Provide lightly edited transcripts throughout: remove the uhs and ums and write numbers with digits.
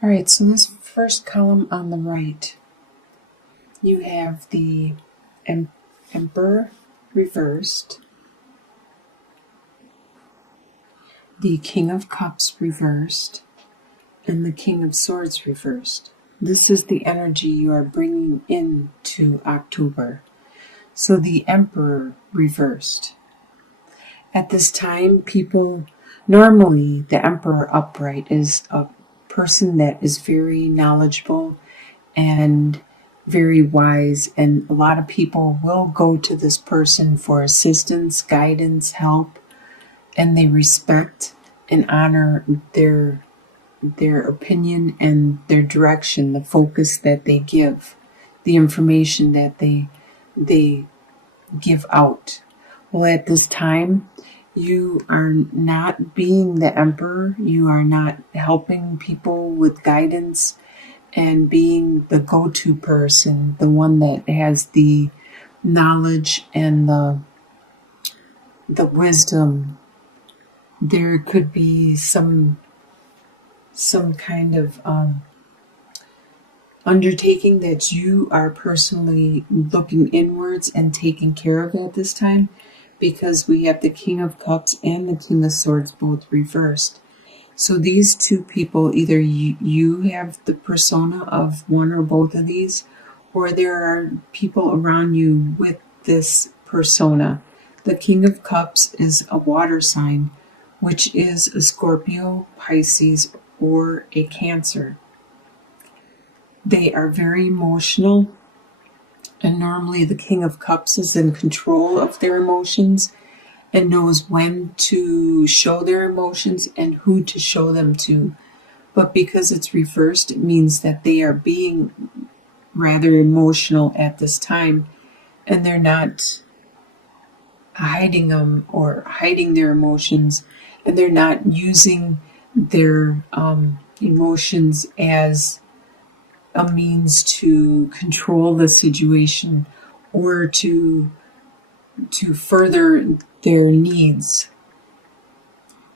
All right, so this first column on the right, you have the Emperor reversed, the King of Cups reversed, and the King of Swords reversed. This is the energy you are bringing into October. So the Emperor reversed. At this time, normally the Emperor upright is a person that is very knowledgeable and very wise, and a lot of people will go to this person for assistance, guidance, help, and they respect and honor their opinion and their direction, the focus that they give, the information that they give out. Well, at this time, you are not being the emperor. You are not helping people with guidance and being the go-to person, the one that has the knowledge and the wisdom. There could be some kind of undertaking that you are personally looking inwards and taking care of at this time, because we have the King of Cups and the King of Swords both reversed. So these two people, either you have the persona of one or both of these, or there are people around you with this persona. The King of Cups is a water sign, which is a Scorpio, Pisces, or a Cancer. They are very emotional, and normally the King of Cups is in control of their emotions and knows when to show their emotions and who to show them to. But because it's reversed, it means that they are being rather emotional at this time, and they're not hiding them or hiding their emotions, and they're not using their emotions as a means to control the situation or to further their needs.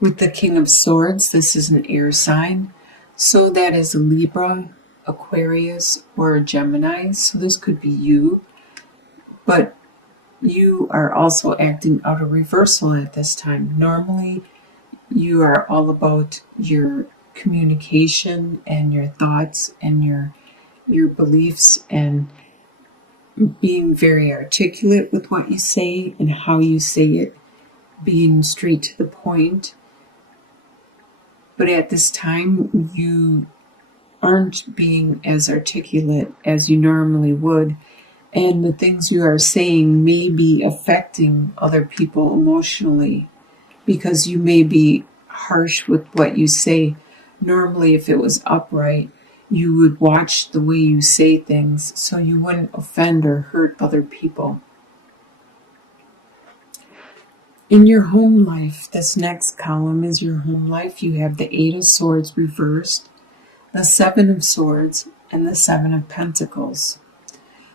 With the King of Swords, this is an air sign, so that is a Libra, Aquarius, or a Gemini. So this could be you, but you are also acting out of reversal at this time. Normally, you are all about your communication and your thoughts and your beliefs and being very articulate with what you say and how you say it, being straight to the point. But at this time, you aren't being as articulate as you normally would, and the things you are saying may be affecting other people emotionally, because you may be harsh with what you say. Normally, if it was upright, you would watch the way you say things so you wouldn't offend or hurt other people. In your home life, this next column is your home life. You have the Eight of Swords reversed, the Seven of Swords, and the Seven of Pentacles.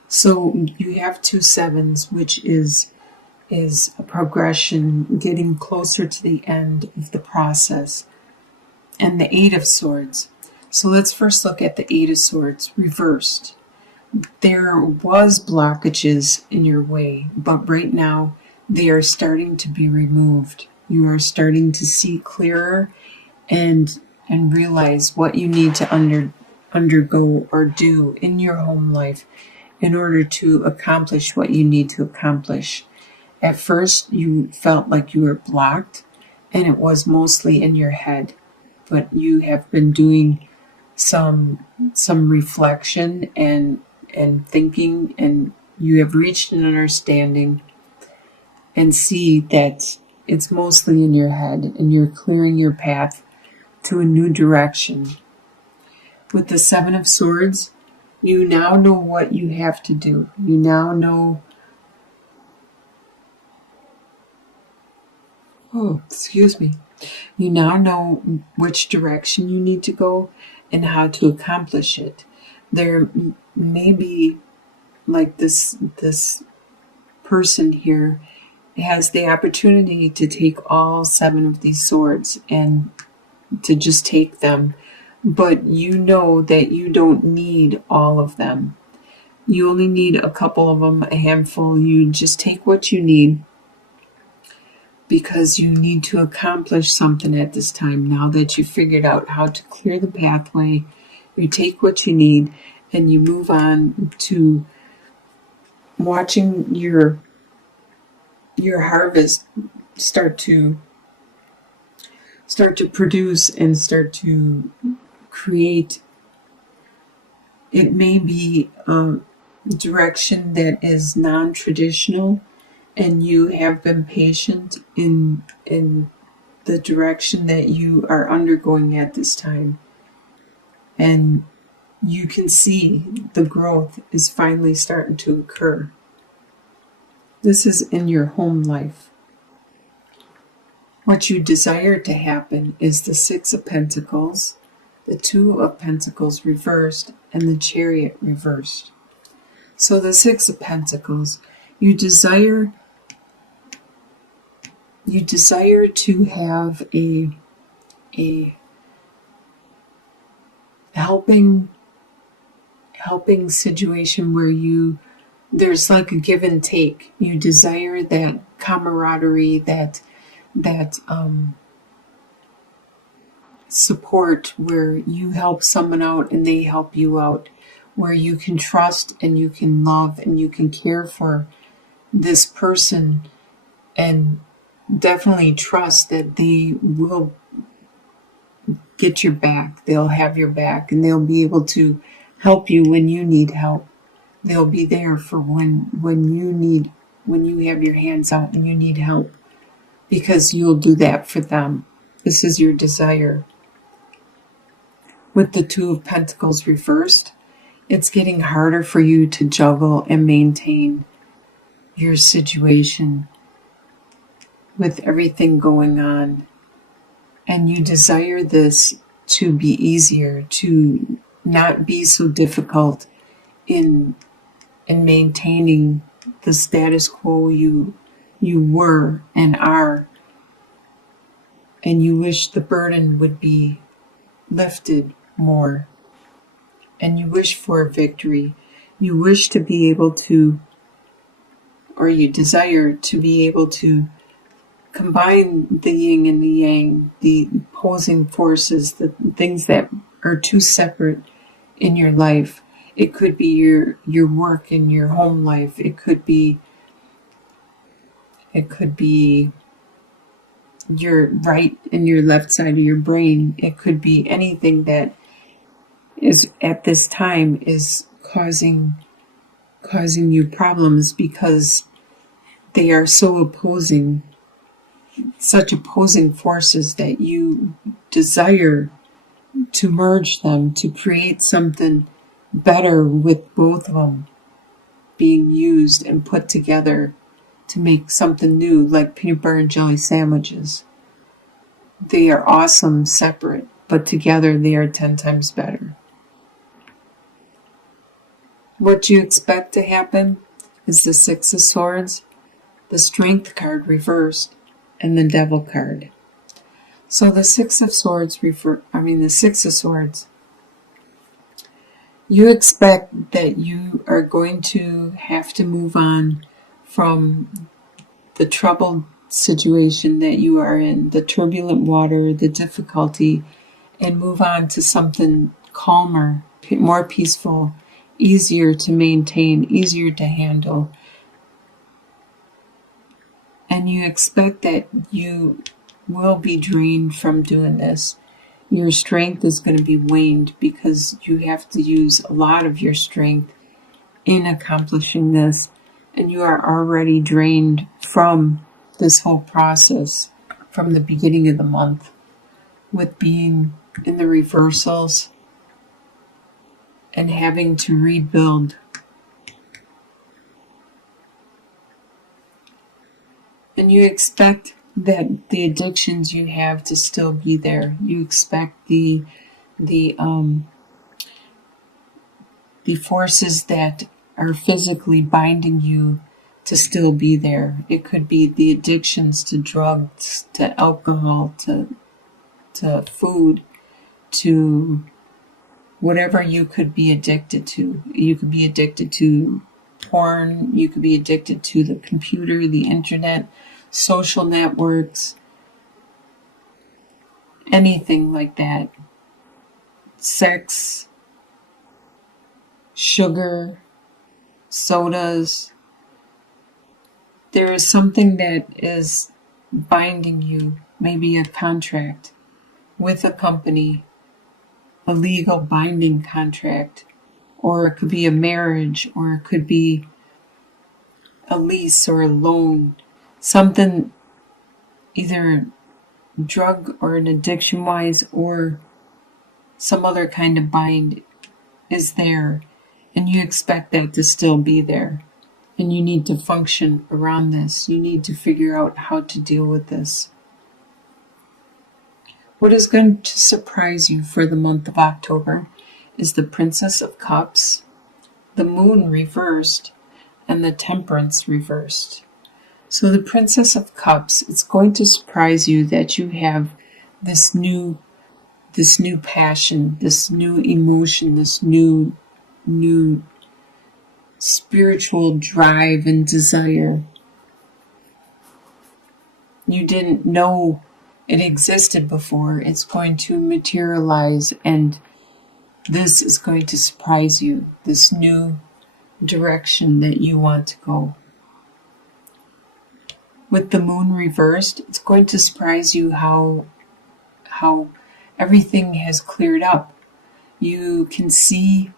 So you have two sevens, which is a progression, getting closer to the end of the process, and the Eight of Swords. So let's first look at the Eight of Swords reversed. There was blockages in your way, but right now they are starting to be removed. You are starting to see clearer and realize what you need to undergo or do in your home life in order to accomplish what you need to accomplish. At first, you felt like you were blocked, and it was mostly in your head, but you have been doing some reflection and thinking, and you have reached an understanding and see that it's mostly in your head, and you're clearing your path to a new direction. With the Seven of Swords, you now know what you have to do. You now know You now know which direction you need to go and how to accomplish it. There may be, like this person here has the opportunity to take all seven of these swords and to just take them, but you know that you don't need all of them. You only need a couple of them, a handful. You just take what you need because you need to accomplish something at this time. Now that you've figured out how to clear the pathway, you take what you need and you move on to watching your harvest start to produce and start to create. It may be a direction that is non-traditional, and you have been patient in the direction that you are undergoing at this time, and you can see the growth is finally starting to occur. This is in your home life. What you desire to happen is the Six of Pentacles, the Two of Pentacles reversed, and the Chariot reversed. So the Six of Pentacles, you desire to have a helping situation where there's like a give and take. You desire that camaraderie, that support where you help someone out and they help you out, where you can trust and you can love and you can care for this person and definitely trust that they will get your back. They'll have your back and they'll be able to help you when you need help. They'll be there for when you have your hands out and you need help, because you'll do that for them. This is your desire. With the Two of Pentacles reversed, it's getting harder for you to juggle and maintain your situation with everything going on. And you desire this to be easier, to not be so difficult in maintaining the status quo you were and are. And you wish the burden would be lifted more. And you wish for a victory. You wish to be able to, or you desire to be able to combine the yin and the yang, the opposing forces, the things that are too separate in your life. It could be your work and your home life. It could be your right and your left side of your brain. It could be anything that is at this time is causing you problems, because they are so opposing, such opposing forces, that you desire to merge them, to create something better with both of them being used and put together to make something new, like peanut butter and jelly sandwiches. They are awesome separate, but together they are 10 times better. What you expect to happen is the Six of Swords, the Strength card reversed, and the Devil card. So the Six of Swords, you expect that you are going to have to move on from the troubled situation that you are in, the turbulent water, the difficulty, and move on to something calmer, more peaceful, easier to maintain, easier to handle. And you expect that you will be drained from doing this. Your strength is going to be waned because you have to use a lot of your strength in accomplishing this. And you are already drained from this whole process from the beginning of the month, with being in the reversals and having to rebuild. And you expect that the addictions you have to still be there. You expect the forces that are physically binding you to still be there. It could be the addictions to drugs, to alcohol, to food, to whatever you could be addicted to. You could be addicted to porn, you could be addicted to the computer, the internet, social networks, anything like that. Sex, sugar, sodas. There is something that is binding you, maybe a contract with a company, a legal binding contract, or it could be a marriage, or it could be a lease or a loan, something either drug or an addiction wise or some other kind of bind is there, and you expect that to still be there, and you need to function around this. You need to figure out how to deal with this. What is going to surprise you for the month of October is the Princess of Cups, the Moon reversed, and the Temperance reversed. So the Princess of Cups, it's going to surprise you that you have this new passion, this new emotion, this new spiritual drive and desire. You didn't know it existed before. It's going to materialize, and this is going to surprise you, this new direction that you want to go. With the Moon reversed, it's going to surprise you how everything has cleared up. You can see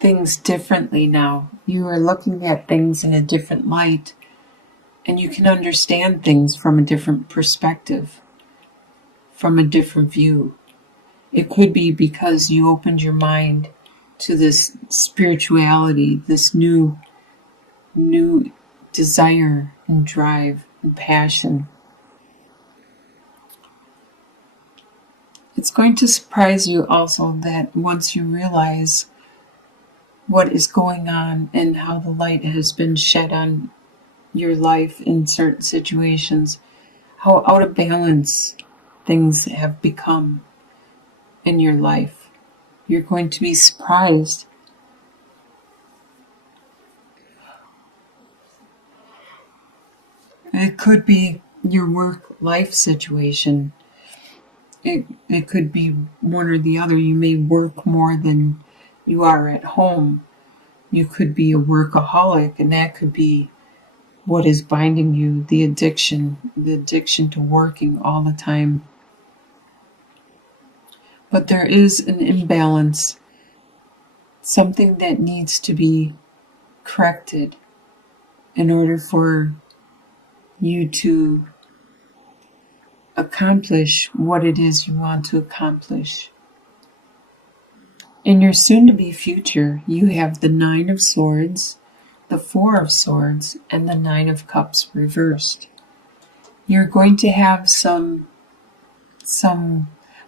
things differently now. You are looking at things in a different light, and you can understand things from a different perspective, from a different view. It could be because you opened your mind to this spirituality, this new desire and drive and passion. It's going to surprise you also that once you realize what is going on and how the light has been shed on your life in certain situations, how out of balance things have become in your life. You're going to be surprised. It could be your work-life situation. It could be one or the other. You may work more than you are at home. You could be a workaholic, and that could be what is binding you, the addiction to working all the time. But there is an imbalance, something that needs to be corrected in order for you to accomplish what it is you want to accomplish. In your soon-to-be future, you have the Nine of Swords, the Four of Swords, and the Nine of Cups reversed. You're going to have some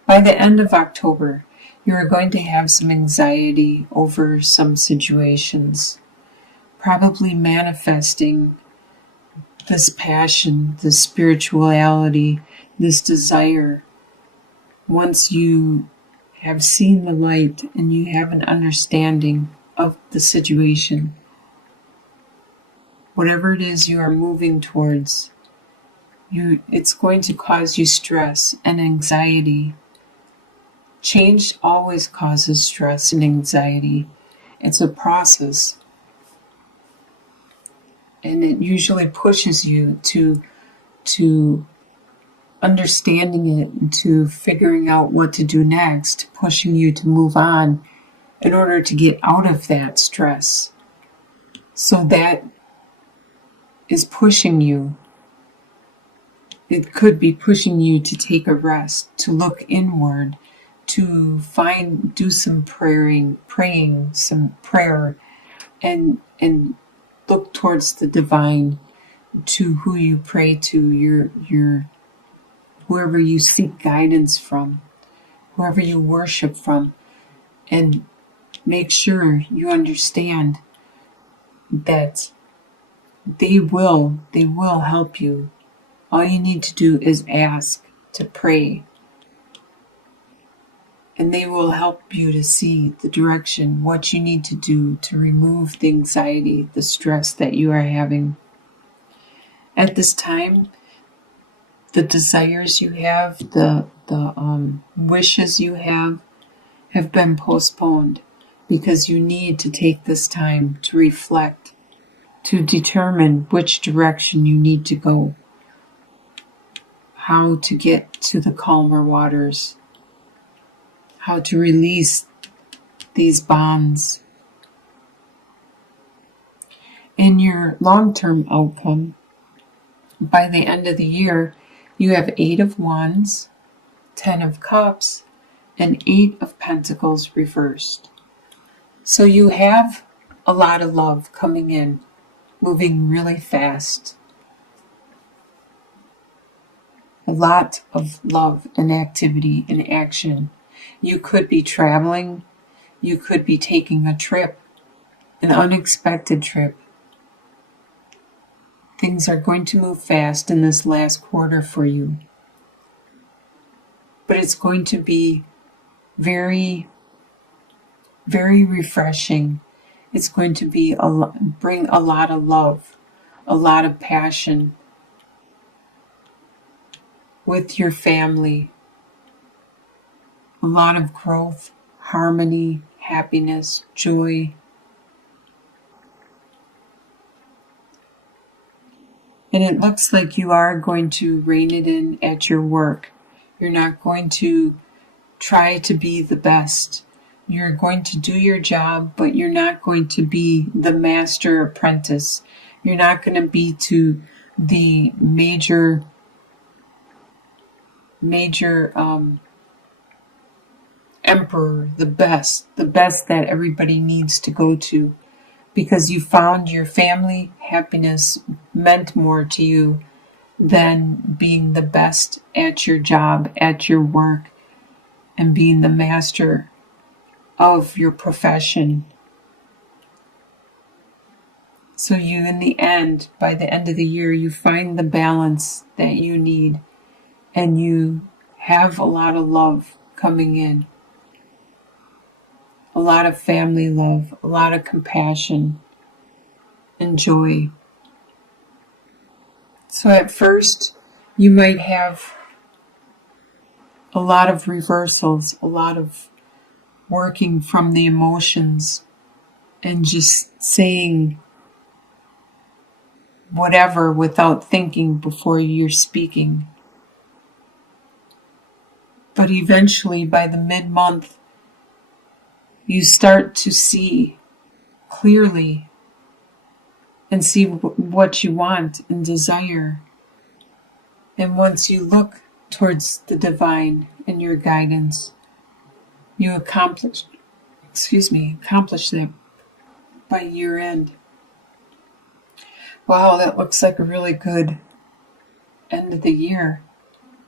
by the end of October, you're going to have some anxiety over some situations, probably manifesting this passion, this spirituality, this desire. Once you have seen the light and you have an understanding of the situation, whatever it is you are moving towards, it's going to cause you stress and anxiety. Change always causes stress and anxiety. It's a process, and it usually pushes you to understanding it and to figuring out what to do next, pushing you to move on in order to get out of that stress. So that is pushing you. It could be pushing you to take a rest, to look inward, to do some praying some prayer, and look towards the divine, to who you pray to, your whoever you seek guidance from, whoever you worship from, and make sure you understand that they will help you. All you need to do is ask, to pray. and they will help you to see the direction, what you need to do to remove the anxiety, the stress that you are having. At this time, the desires you have, the wishes you have been postponed because you need to take this time to reflect, to determine which direction you need to go, how to get to the calmer waters, how to release these bonds. In your long-term outcome, by the end of the year, you have 8 of Wands, 10 of Cups, and 8 of Pentacles reversed. So you have a lot of love coming in, moving really fast. A lot of love and activity and action. You could be traveling. You could be taking a trip, an unexpected trip. Things are going to move fast in this last quarter for you. But it's going to be very, very refreshing. It's going to be bring a lot of love, a lot of passion with your family, a lot of growth, harmony, happiness, joy. And it looks like you are going to rein it in at your work. You're not going to try to be the best. You're going to do your job, but you're not going to be the master apprentice. You're not going to be to the major emperor, the best that everybody needs to go to, because you found your family happiness meant more to you than being the best at your job, at your work, and being the master of your profession. So you, in the end, by the end of the year, you find the balance that you need, and you have a lot of love coming in. A lot of family love, a lot of compassion and joy. So at first, you might have a lot of reversals, a lot of working from the emotions and just saying whatever without thinking before you're speaking. But eventually, by the mid-month, you start to see clearly and see what you want and desire. And once you look towards the divine and your guidance, you accomplish that by year end. Wow, that looks like a really good end of the year.